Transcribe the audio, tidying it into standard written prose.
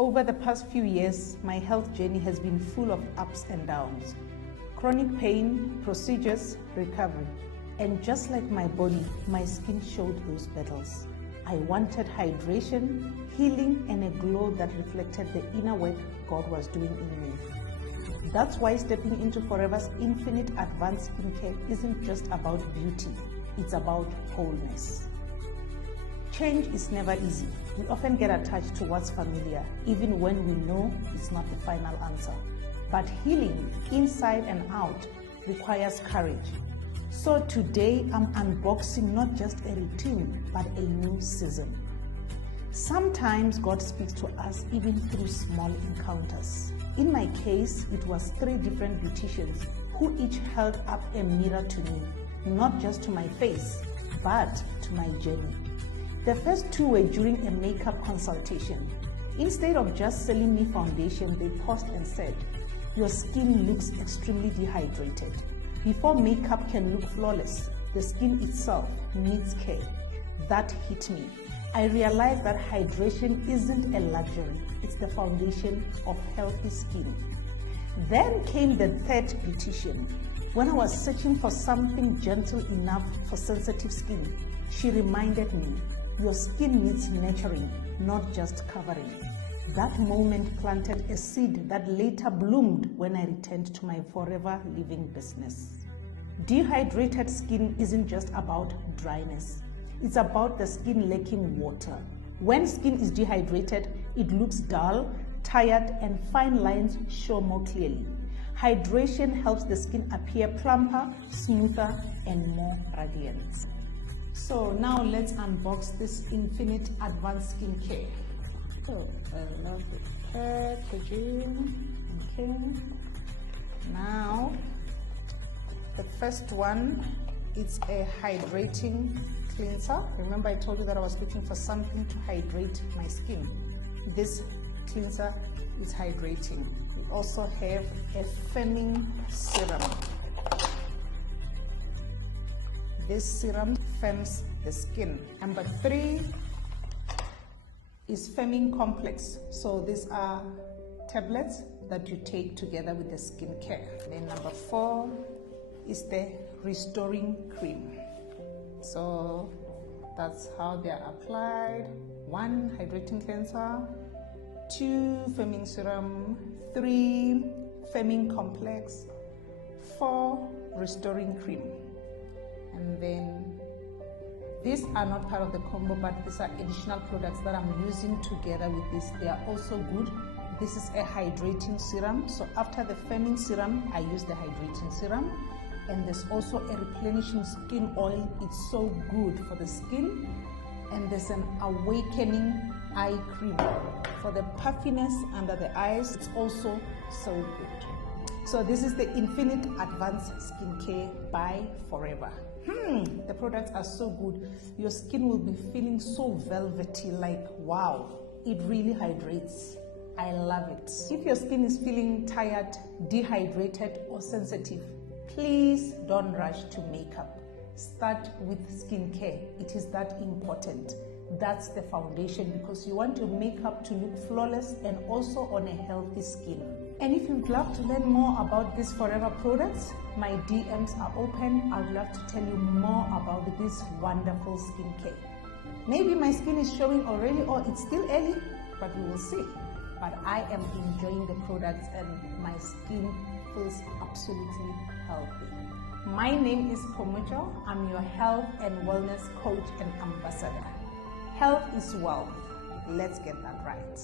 Over the past few years, my health journey has been full of ups and downs. Chronic pain, procedures, recovery. And just like my body, my skin showed those battles. I wanted hydration, healing, and a glow that reflected the inner work God was doing in me. That's why stepping into Forever's infinite advanced skincare isn't just about beauty, it's about wholeness. Change is never easy. We often get attached to what's familiar, even when we know it's not the final answer. But healing, inside and out, requires courage. So today, I'm unboxing not just a routine, but a new season. Sometimes God speaks to us even through small encounters. In my case, it was 3 different beauticians who each held up a mirror to me, not just to my face, but to my journey. The first 2 were during a makeup consultation. Instead of just selling me foundation, they paused and said, "Your skin looks extremely dehydrated. Before makeup can look flawless, the skin itself needs care." That hit me. I realized that hydration isn't a luxury, it's the foundation of healthy skin. Then came the 3rd beautician. When I was searching for something gentle enough for sensitive skin, she reminded me, "Your skin needs nurturing, not just covering." That moment planted a seed that later bloomed when I returned to my Forever Living business. Dehydrated skin isn't just about dryness. It's about the skin lacking water. When skin is dehydrated, it looks dull, tired, and fine lines show more clearly. Hydration helps the skin appear plumper, smoother, and more radiant. So now let's unbox this infinite advanced skincare. Oh, I love the packaging. Okay. Now, the first one is a hydrating cleanser. Remember I told you that I was looking for something to hydrate my skin. This cleanser is hydrating. We also have a firming serum. This serum firms the skin. Number 3 is firming complex. So these are tablets that you take together with the skincare. Then number 4 is the restoring cream. So that's how they are applied. 1 hydrating cleanser, 2 firming serum, 3 firming complex, 4 restoring cream. And then these are not part of the combo, but these are additional products that I'm using together with this. They are also good. This is a hydrating serum. So after the firming serum, I use the hydrating serum. And there's also a replenishing skin oil. It's so good for the skin. And there's an awakening eye cream for the puffiness under the eyes. It's also so good. So this is the Infinite Advanced Skincare by Forever. The products are so good. Your skin will be feeling so velvety, like wow, it really hydrates. I love it. If your skin is feeling tired, dehydrated, or sensitive, please don't rush to makeup. Start with skincare. It is that important. That's the foundation, because you want your makeup to look flawless and also on a healthy skin. And if you'd love to learn more about these Forever products, my DMs are open. I'd love to tell you more about this wonderful skincare. Maybe my skin is showing already, or it's still early, but we will see. But I am enjoying the products and my skin feels absolutely healthy. My name is Pomucho. I'm your health and wellness coach and ambassador. Health is wealth. Let's get that right.